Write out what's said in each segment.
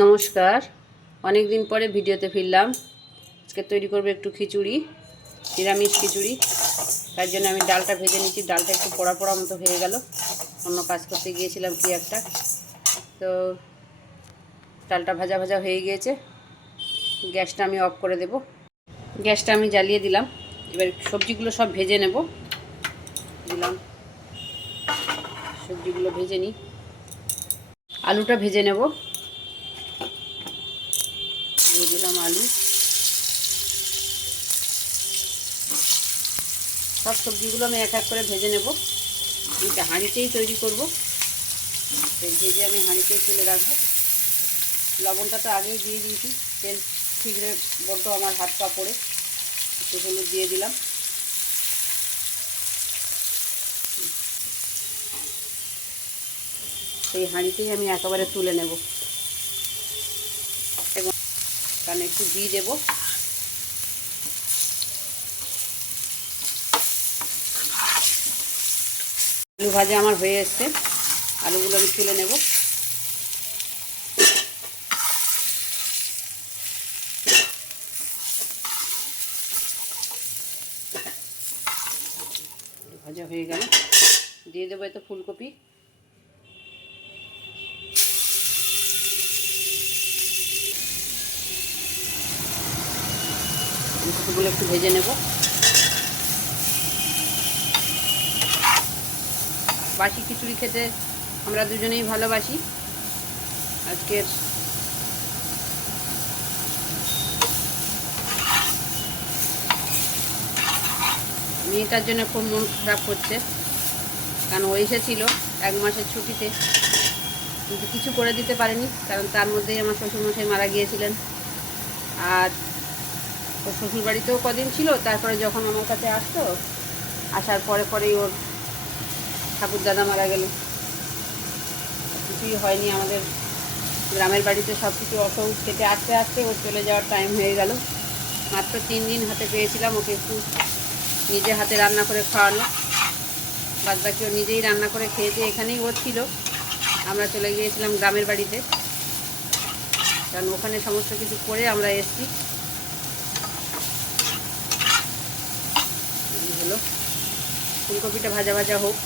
নমস্কার, অনেক দিন পরে ভিডিওতে ফিরলাম। আজকে তৈরি করব একটু খিচুড়ি, নিরামিষ খিচুড়ি। তার জন্য আমি ডালটা ভেজে নিচ্ছি। ডালটা একটু পোড়া পোড়া মতো হয়ে গেল, অন্য কাজ করতে গিয়েছিলাম কি একটা। তো ডালটা ভাজা ভাজা হয়ে গিয়েছে। গ্যাসটা আমি অফ করে দেব। গ্যাসটা আমি জ্বালিয়ে দিলাম। এবার সবজিগুলো সব ভেজে নেব। দিলাম, সবজিগুলো ভেজে নিই। আলুটা ভেজে নেব। দিয়ে দিলাম আলু। সব সবজিগুলো আমি এক এক করে ভেজে নেব। এটা হাঁড়িতেই তৈরি করব, ভেজে আমি হাঁড়িতেই তুলে রাখবো। লবণটা তো আগেই দিয়ে দিয়েছি, তেল ঠিকরে বড্ড আমার হাত পা পড়ে। একটু হলুদ দিয়ে দিলাম। সেই হাঁড়িতেই আমি একেবারে তুলে নেব। কারণ একটু ঘি দেবো। আলু ভাজা আমার হয়ে এসছে, আলুগুলো আমি তুলে নেব। ভাজা হয়ে গেল, দিয়ে দেবো এতে ফুলকপি। ফুলকপিগুলো একটু ভেজে নেব। বাসি খিচুড়ি খেতে আমরা দুজনেই ভালোবাসি। আজকের মেয়েটার জন্য খুব মন খারাপ করছে, কারণ ও এসেছিল 1 মাসের ছুটিতে, কিন্তু কিছু করে দিতে পারেনি। কারণ তার মধ্যেই আমার শ্বশুরমশাই মারা গিয়েছিলেন। আর ওর শ্বশুরবাড়িতেও কদিন ছিল, তারপরে যখন আমার কাছে আসতো, আসার পরে পরেই ওর ঠাকুরদাদা মারা গেল। কিছুই হয়নি। আমাদের গ্রামের বাড়িতে সব কিছু অসুখ কেটে আসতে আসতে ওর চলে যাওয়ার টাইম হয়ে গেল। মাত্র 3 দিন হাতে পেয়েছিলাম ওকে একটু নিজে হাতে রান্না করে খাওয়ানো। বাদবাকি ও নিজেই রান্না করে খেয়েছে। এখানেই ও ছিল। আমরা চলে গিয়েছিলাম গ্রামের বাড়িতে, কারণ ওখানে সমস্ত কিছু করে আমরা এসেছি। হলো, ফুলকপিটা ভাজা ভাজা হোক।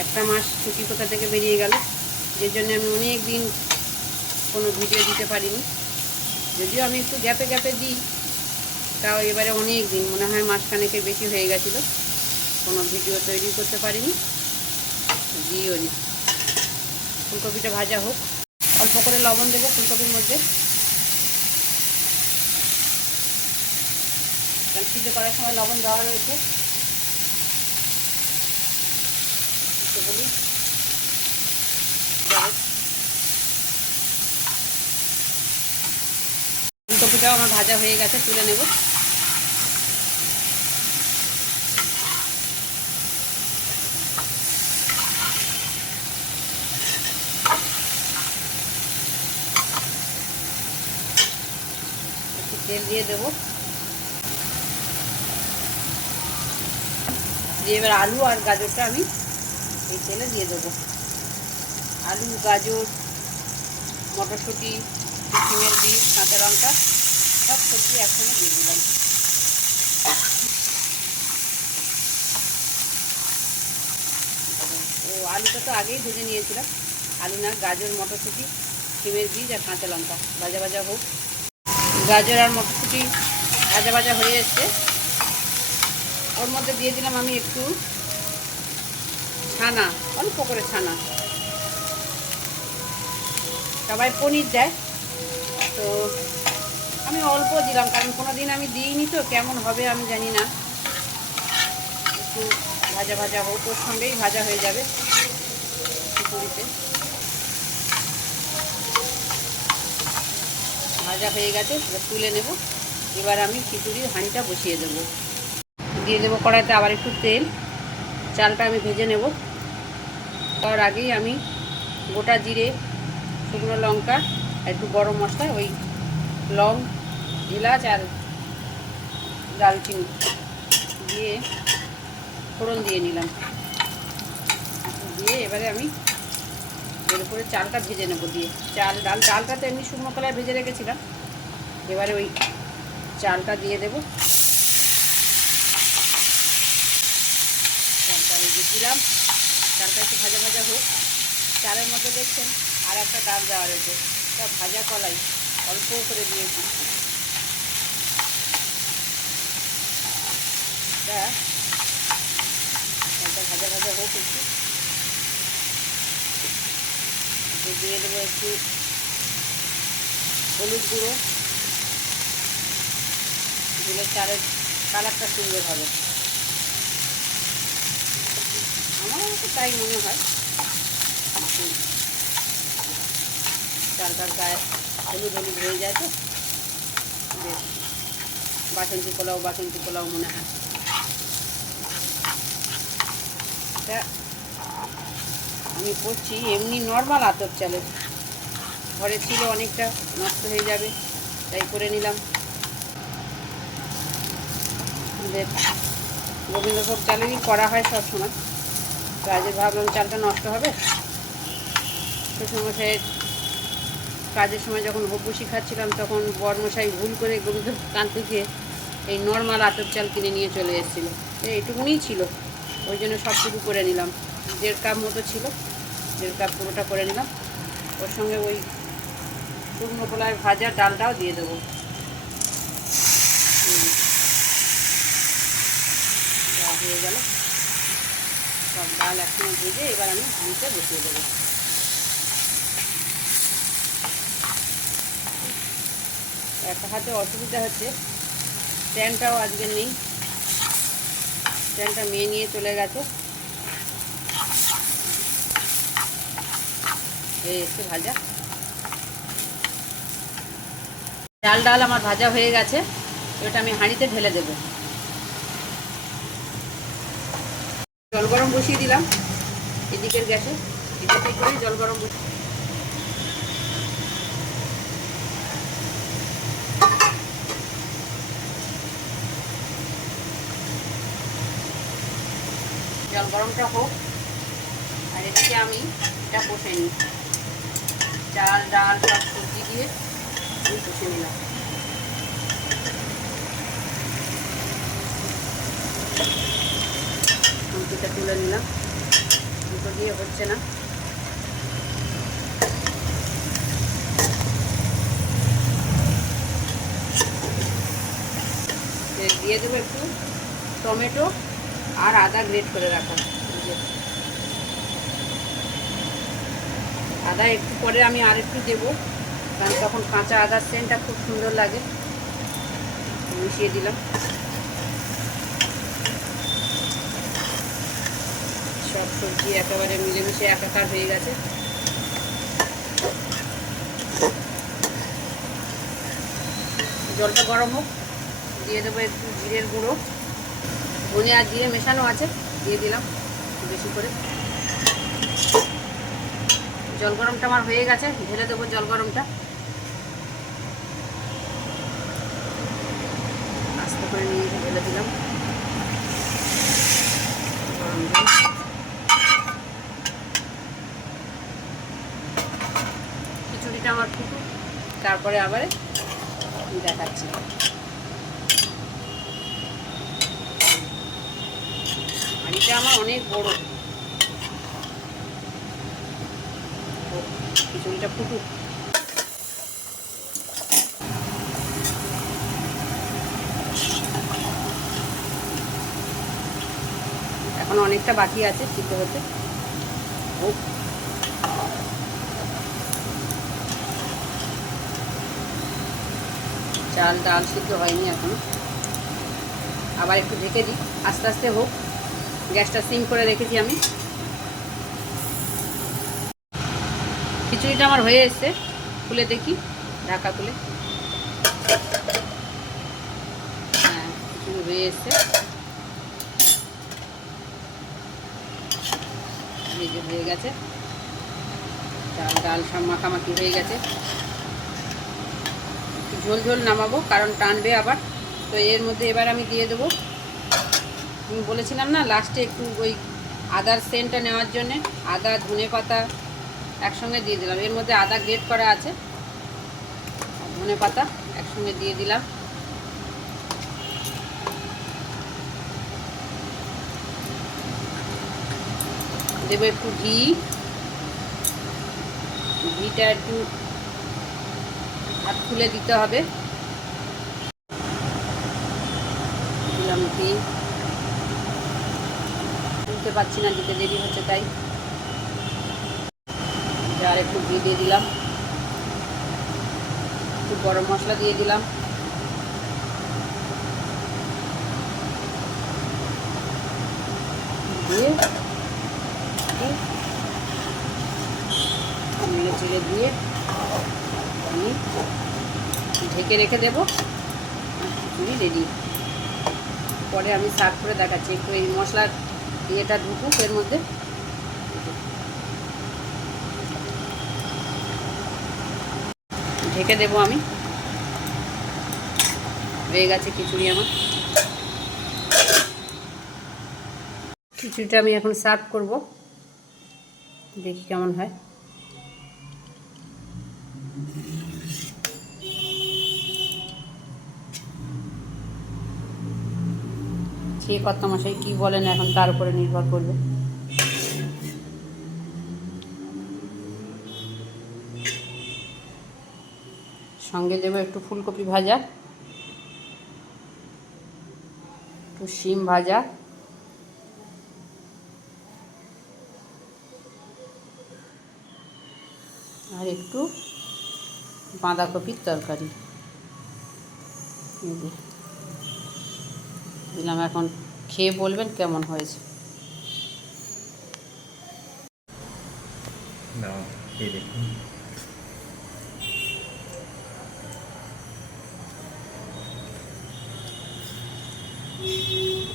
1 মাস ছুটি কোথা থেকে বেরিয়ে গেল, যে জন্য আমি অনেক দিন কোনো ভিডিও দিতে পারিনি। যদিও আমি একটু গ্যাপে গ্যাপে দিই, তাও এবারে অনেক দিন, মনে হয় মাসখানেকের বেশি হয়ে গেছিলো, কোনো ভিডিও তৈরি করতে পারিনি, দিইও নি। ফুলকপিটা ভাজা হোক। অল্প করে লবণ দেবো ফুলকপির মধ্যে, কারণ সিদ্ধ করার সময় লবণ দেওয়া রয়েছে। ফুলকপিটাও আমার ভাজা হয়ে গেছে, তুলে নেব। একটু তেল দিয়ে দেবো। দিয়ে এবার আলু আর গাজরটা আমি এই তেলে দিয়ে দেবো। আলু, গাজর, মটরশুঁটি, সিমের বীজ, কাঁচা লঙ্কা সব সবজি একসঙ্গে দিয়ে দিলাম। ও আলুটা তো আগেই ভেজে নিয়েছিলাম। আলু না, গাজর, মটরশুঁটি, সিমের বীজ আর কাঁচা লঙ্কা ভাজা ভাজা হোক। গাজর আর মটরশুঁটি ভাজা ভাজা হয়ে এসছে। ওর মধ্যে দিয়ে দিলাম আমি একটু ছানা, অল্প করে ছানা। সবাই পনির দেয়, তো আমি অল্প দিলাম, কারণ কোনো দিন আমি দিইনি, তো কেমন হবে আমি জানি না। একটু ভাজা ভাজা হোক, ওর সঙ্গেই ভাজা হয়ে যাবে খিচুড়িতে। ভাজা হয়ে গেছে, সেটা তুলে নেব। এবার আমি খিচুড়ির হাঁড়িটা বসিয়ে দেবো। দিয়ে দেবো কড়াইতে আবার একটু তেল। চালটা আমি ভেজে নেব। তার আগেই আমি গোটা জিরে, শুকনো লঙ্কা আর একটু গরম মশলা, ওই লং, এলাচ আর দারুচিনি দিয়ে ফোড়ন দিয়ে নিলাম। দিয়ে এবারে আমি এর উপরে চালটা ভেজে নেবো দিয়ে, ডালটা তো এমনি শুকনো কলায় ভেজে রেখেছিলাম। এবারে ওই চালটা দিয়ে দেবো। চালটা ভেজে দিলাম, চালটা একটু ভাজা ভাজা হোক। চালের মধ্যে দেখছেন আর একটা ডাল দেওয়া রয়েছে, তা ভাজা কলাই অল্প করে দিয়েছি। চালটা ভাজা ভাজা হোক একটু, দিয়ে দেবো একটু হলুদ গুঁড়ো, দিলে চালের কালারটা সুন্দর হবে, আমার তো তাই মনে হয়। চালটার গায়ে হলুদ হলুদ হয়ে যায় তো বেশ বাসন্তী পোলাও মনে হয়। এটা আমি করছি এমনি নর্মাল আতপ চালের, ঘরে ছিল অনেকটা, নষ্ট হয়ে যাবে তাই করে নিলাম। গোবিন্দভোগ চালেরই করা হয় সব সময়, তো আজকে ভাবলাম চালটা নষ্ট হবে। শ্বশুরমশাইয়ের কাজের সময় যখন ভোগ খাচ্ছিলাম তখন বরমশাই ভুল করে গোবিন্দভোগ কান থেকে এই নর্মাল আতপ চাল কিনে নিয়ে চলে এসেছিলো, এইটুকুনিই ছিল, ওই জন্য সবটুকু করে নিলাম। 1.5 কাপ মতো ছিল, 1.5 কাপ পুরোটা করে নিলাম। ওর সঙ্গে ওই শুকনো কলায় ভাজা ডালটাও দিয়ে দেবো। হয়ে গেল সব ডাল একসঙ্গে ভেজে এবার আমি নিচে বসিয়ে দেবো। একটা হাতে অসুবিধা হচ্ছে, স্ট্যান্ডটাও আজকে নেই, স্ট্যান্ডটা মেয়ে নিয়ে চলে গেছে। এই একটু ভাজা ডাল আমার ভাজা হয়ে গেছে, ওটা আমি হাঁড়িতে ঢেলে দেবো। জল গরম বসিয়ে দিলাম এদিকের গ্যাসে, এদিকে করে জল গরম জল গরমটা হোক, আর এদিকে আমি এটা কষে নিই। চাল ডাল সব সবজি দিয়ে আমি কষে নিলাম। সবজিটা তুলে নিলাম, দুটো দিয়ে হচ্ছে না। দিয়ে দেবো একটু টমেটো আর আদা গ্রেট করে রাখা। আদা একটু পরে আমি আর একটু দেবো, কারণ তখন কাঁচা আদার সেন্টটা খুব সুন্দর লাগে। মিশিয়ে দিলাম, সব সবজি একেবারে মিলেমিশে একাকার হয়ে গেছে। জলটা গরম হোক, দিয়ে দেবো একটু জিরের গুঁড়ো, ধনে আর জিরে মেশানো আছে, দিয়ে দিলাম বেশি করে। জল গরমটা আমার হয়ে গেছে, ঢেলে দেবো জল গরমটা। আস্তে করে নিয়ে ঢেলে দিলাম গরম জল। খিচুড়িটা আমার ফুটুক, তারপরে আবার দেখাচ্ছি। হাঁড়িটা আমার অনেক বড়, খিচুড়িটা ফুটুক। এখন অনেকটা বাকি আছে সিদ্ধ হতে। চাল ডাল সিদ্ধ হয়নি এখনো, আবার একটু ঢেকে দিই, আস্তে আস্তে হোক। গ্যাসটা সিম করে রেখেছি আমি। খিচুড়িটা আমার হয়ে এসছে, খুলে দেখি, ঢাকা খুলে। হ্যাঁ, খিচুড়ি হয়ে এসছে, ভেজে হয়ে গেছে, চাল ডাল সব মাখামাখি হয়ে গেছে। ঝোল ঝোল নামাবো, কারণ টানবে আবার। তো এর মধ্যে এবার আমি দিয়ে দেবো, আমি বলেছিলাম না লাস্টে একটু ওই আদার সেন্টটা নেওয়ার জন্যে, আদা ধনে পাতা একসঙ্গে দিয়ে দিলাম। এর মধ্যে আদা গ্রেট করা আছে, ধনেপাতা একসঙ্গে দিয়ে দিলাম। দেবো একটু ঘি, ঘিটা একটু হাত খুলে দিতে হবে। দিলাম ঘি, বুঝতে পারছি না, দিতে দেরি হচ্ছে তাই আর একটু ঘি দিয়ে দিলাম। একটু গরম মশলা দিয়ে দিলাম। দিয়ে নেড়ে চেড়ে দিয়ে আমি ঢেকে রেখে দেবো। খিচুড়ি রেডি। পরে আমি সার্ভ করে দেখাচ্ছি। একটু এই মশলার ইয়েটা ঢুকুক এর মধ্যে। ঢেকে দেবো আমি। হয়ে গেছে খিচুড়ি আমার। খিচুড়িটা আমি এখন সার্ভ করব, দেখি কেমন হয়। খেয়ে কর্তামশাই কী বলেন এখন তার উপরে নির্ভর করবে। সঙ্গে দেবো একটু ফুলকপি ভাজা, একটু শিম ভাজা, আর একটু বাঁধাকপির তরকারি দিলাম। এখন খেয়ে বলবেন কেমন হয়েছে।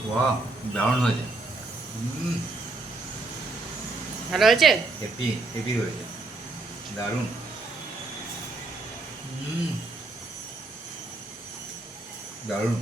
বাহ, দারুণ হয়েছে। ভালো হয়েছে? হেপি হেপি হয়েছে, দারুণ। দারুণ।